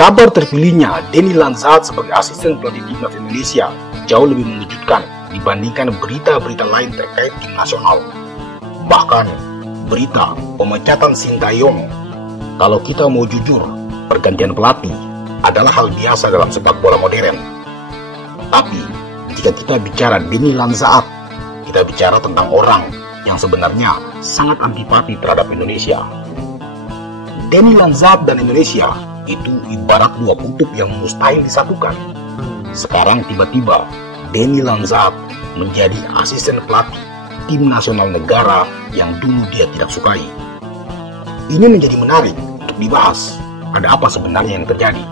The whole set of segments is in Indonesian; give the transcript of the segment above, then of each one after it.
Kabar terpilihnya Denny Lanzaat sebagai asisten pelatih timnas Indonesia jauh lebih mengejutkan dibandingkan berita-berita lain terkait tim nasional. Bahkan berita pemecatan Sintayong. Kalau kita mau jujur, pergantian pelatih adalah hal biasa dalam sepak bola modern. Tapi jika kita bicara Denny Lanzaat, kita bicara tentang orang yang sebenarnya sangat antipati terhadap Indonesia. Denny Lanzaat dan Indonesia itu ibarat dua kutub yang mustahil disatukan. Sekarang tiba-tiba Denny Lanzaat menjadi asisten pelatih tim nasional negara yang dulu dia tidak sukai. Ini menjadi menarik untuk dibahas. Ada apa sebenarnya yang terjadi?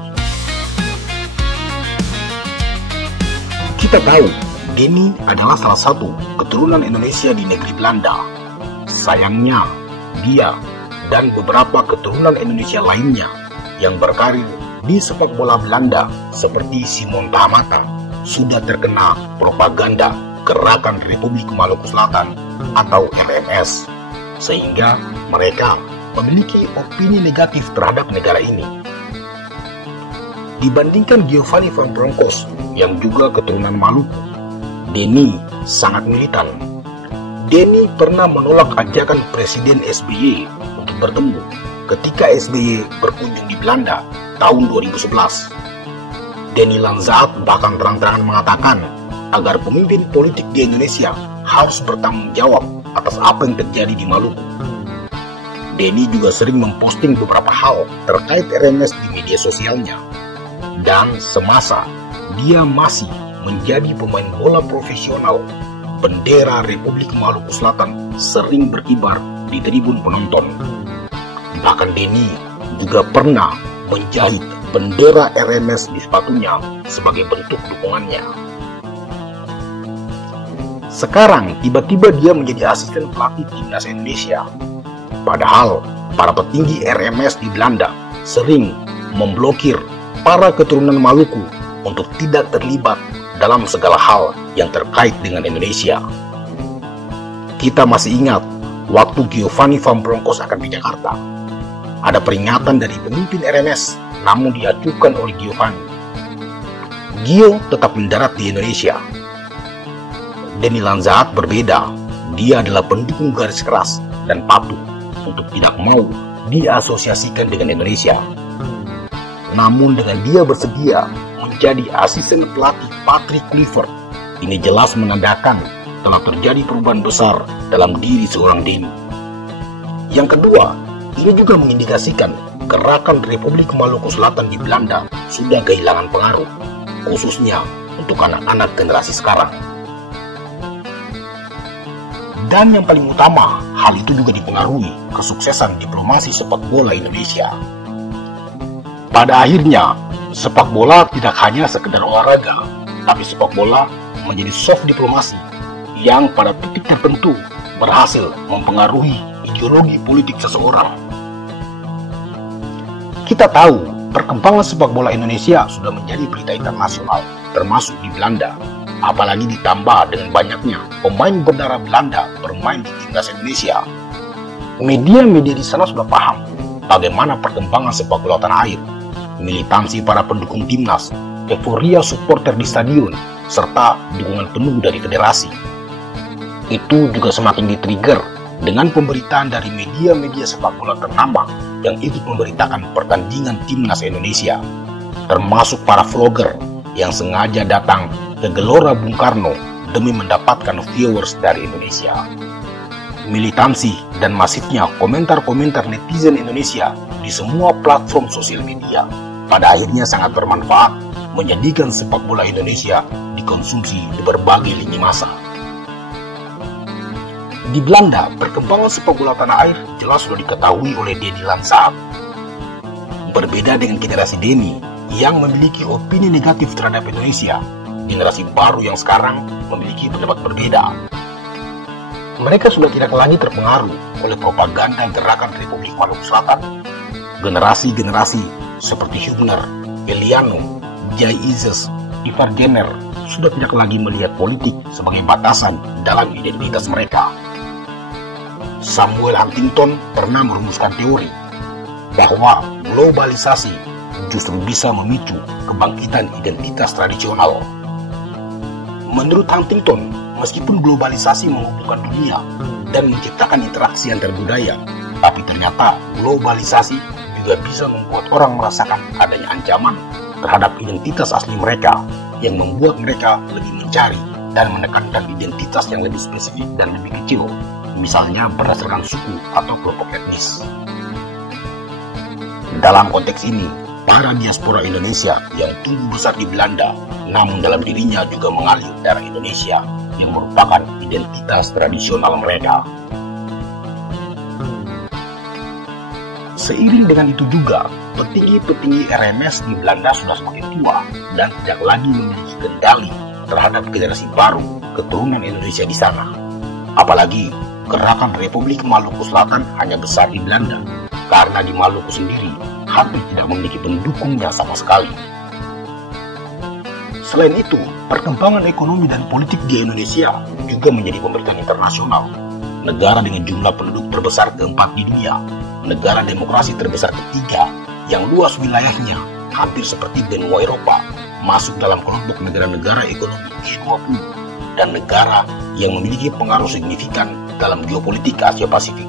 Kita tahu Denny adalah salah satu keturunan Indonesia di negeri Belanda. Sayangnya, dia dan beberapa keturunan Indonesia lainnya yang berkarir di sepak bola Belanda seperti Simon Tahamata sudah terkena propaganda Gerakan Republik Maluku Selatan atau RMS, sehingga mereka memiliki opini negatif terhadap negara ini. Dibandingkan Giovanni Van Bronckhorst yang juga keturunan Maluku, Denny sangat militan. Denny pernah menolak ajakan Presiden SBY untuk bertemu ketika SBY berkunjung di Belanda tahun 2011. Denny Lanzaat bahkan terang-terangan mengatakan agar pemimpin politik di Indonesia harus bertanggung jawab atas apa yang terjadi di Maluku. Denny juga sering memposting beberapa hal terkait RMS di media sosialnya. Dan semasa dia masih menjadi pemain bola profesional, bendera Republik Maluku Selatan sering berkibar di tribun penonton. Bahkan Denny juga pernah menjahit bendera RMS di sepatunya sebagai bentuk dukungannya. Sekarang tiba-tiba dia menjadi asisten pelatih timnas Indonesia. Padahal para petinggi RMS di Belanda sering memblokir para keturunan Maluku untuk tidak terlibat dalam segala hal yang terkait dengan Indonesia. Kita masih ingat waktu Giovanni Van Bronckhorst akan ke Jakarta. Ada peringatan dari pemimpin RMS, namun diajukan oleh Giovanni. Gio tetap mendarat di Indonesia. Denny Lanzaat berbeda. Dia adalah pendukung garis keras dan patuh untuk tidak mau diasosiasikan dengan Indonesia. Namun dengan dia bersedia menjadi asisten pelatih Patrick Kluivert, ini jelas menandakan telah terjadi perubahan besar dalam diri seorang Denny. Yang kedua, ini juga mengindikasikan Gerakan Republik Maluku Selatan di Belanda sudah kehilangan pengaruh, khususnya untuk anak-anak generasi sekarang. Dan yang paling utama, hal itu juga dipengaruhi kesuksesan diplomasi sepak bola Indonesia. Pada akhirnya, sepak bola tidak hanya sekedar olahraga, tapi sepak bola menjadi soft diplomasi yang pada titik tertentu berhasil mempengaruhi ideologi politik seseorang. Kita tahu perkembangan sepak bola Indonesia sudah menjadi berita internasional, termasuk di Belanda. Apalagi ditambah dengan banyaknya pemain berdarah Belanda bermain di timnas Indonesia. Media-media di sana sudah paham bagaimana perkembangan sepak bola tanah air, militansi para pendukung timnas, euforia supporter di stadion, serta dukungan penuh dari federasi. Itu juga semakin di-trigger dengan pemberitaan dari media-media sepak bola ternama yang ikut memberitakan pertandingan timnas Indonesia, termasuk para vlogger yang sengaja datang ke Gelora Bung Karno demi mendapatkan viewers dari Indonesia. Militansi dan masifnya komentar-komentar netizen Indonesia di semua platform sosial media pada akhirnya sangat bermanfaat menjadikan sepak bola Indonesia dikonsumsi di berbagai lini masa. Di Belanda, perkembangan sepak bola tanah air jelas sudah diketahui oleh Denny Lanzaat. Berbeda dengan generasi Denny yang memiliki opini negatif terhadap Indonesia, generasi baru yang sekarang memiliki pendapat berbeda. Mereka sudah tidak lagi terpengaruh oleh propaganda Gerakan Republik Maluku Selatan. Generasi-generasi seperti Hubner, Eliano, Jai Ises, Ivar Jenner sudah tidak lagi melihat politik sebagai batasan dalam identitas mereka. Samuel Huntington pernah merumuskan teori bahwa globalisasi justru bisa memicu kebangkitan identitas tradisional. Menurut Huntington, meskipun globalisasi menghubungkan dunia dan menciptakan interaksi antar budaya, tapi ternyata globalisasi juga bisa membuat orang merasakan adanya ancaman terhadap identitas asli mereka, yang membuat mereka lebih mencari dan menekankan identitas yang lebih spesifik dan lebih kecil, misalnya berdasarkan suku atau kelompok etnis. Dalam konteks ini, para diaspora Indonesia yang tumbuh besar di Belanda, namun dalam dirinya juga mengalir darah Indonesia yang merupakan identitas tradisional mereka. Seiring dengan itu juga, petinggi-petinggi RMS di Belanda sudah semakin tua dan tidak lagi memiliki kendali terhadap generasi baru keturunan Indonesia di sana. Apalagi gerakan Republik Maluku Selatan hanya besar di Belanda, karena di Maluku sendiri hampir tidak memiliki pendukungnya sama sekali. Selain itu, perkembangan ekonomi dan politik di Indonesia juga menjadi pemberitaan internasional. Negara dengan jumlah penduduk terbesar keempat di dunia, negara demokrasi terbesar ketiga yang luas wilayahnya hampir seperti benua Eropa, masuk dalam kelompok negara-negara ekonomi G20 dan negara yang memiliki pengaruh signifikan dalam geopolitik Asia Pasifik.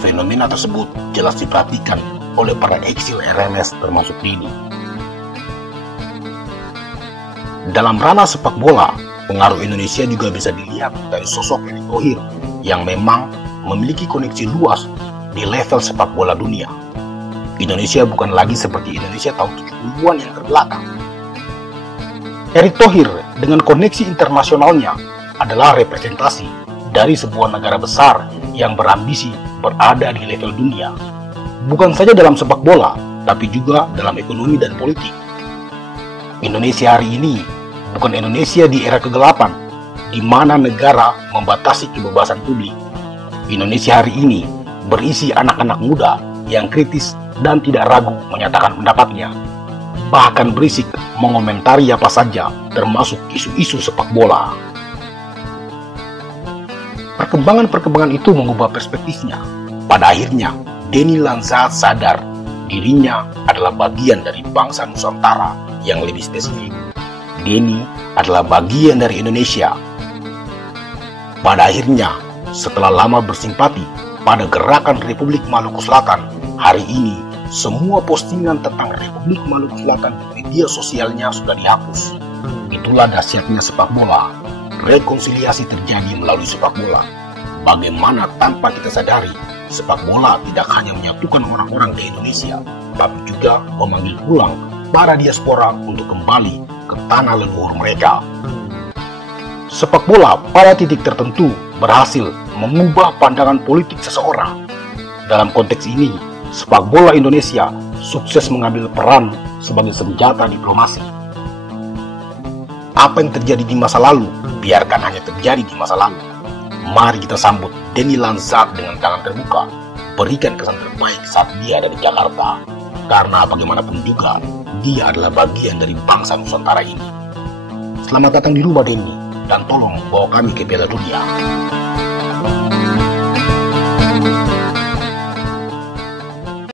Fenomena tersebut jelas diperhatikan oleh para eksil RMS termasuk Denny. Dalam ranah sepak bola, pengaruh Indonesia juga bisa dilihat dari sosok Erick Thohir yang memang memiliki koneksi luas di level sepak bola dunia. Indonesia bukan lagi seperti Indonesia tahun 70-an yang terbelakang. Erick Thohir dengan koneksi internasionalnya adalah representasi dari sebuah negara besar yang berambisi berada di level dunia. Bukan saja dalam sepak bola, tapi juga dalam ekonomi dan politik. Indonesia hari ini bukan Indonesia di era kegelapan, di mana negara membatasi kebebasan publik. Indonesia hari ini berisi anak-anak muda yang kritis dan tidak ragu menyatakan pendapatnya, bahkan berisik mengomentari apa saja, termasuk isu-isu sepak bola. Perkembangan-perkembangan itu mengubah perspektifnya. Pada akhirnya, Denny Lanzat sadar dirinya adalah bagian dari bangsa Nusantara yang lebih spesifik. Denny adalah bagian dari Indonesia. Pada akhirnya, setelah lama bersimpati pada gerakan Republik Maluku Selatan, hari ini semua postingan tentang Republik Maluku Selatan di media sosialnya sudah dihapus. Itulah dahsyatnya sepak bola. Rekonsiliasi terjadi melalui sepak bola. Bagaimana tanpa kita sadari, sepak bola tidak hanya menyatukan orang-orang di Indonesia, tapi juga memanggil pulang para diaspora untuk kembali ke tanah leluhur mereka. Sepak bola pada titik tertentu berhasil mengubah pandangan politik seseorang. Dalam konteks ini, sepak bola Indonesia sukses mengambil peran sebagai senjata diplomasi. Apa yang terjadi di masa lalu, biarkan hanya terjadi di masa lalu. Mari kita sambut Denny Lanzat dengan tangan terbuka, berikan kesan terbaik saat dia ada di Jakarta. Karena bagaimanapun juga, dia adalah bagian dari bangsa Nusantara ini. Selamat datang di rumah Denny, dan tolong bawa kami ke Piala Dunia.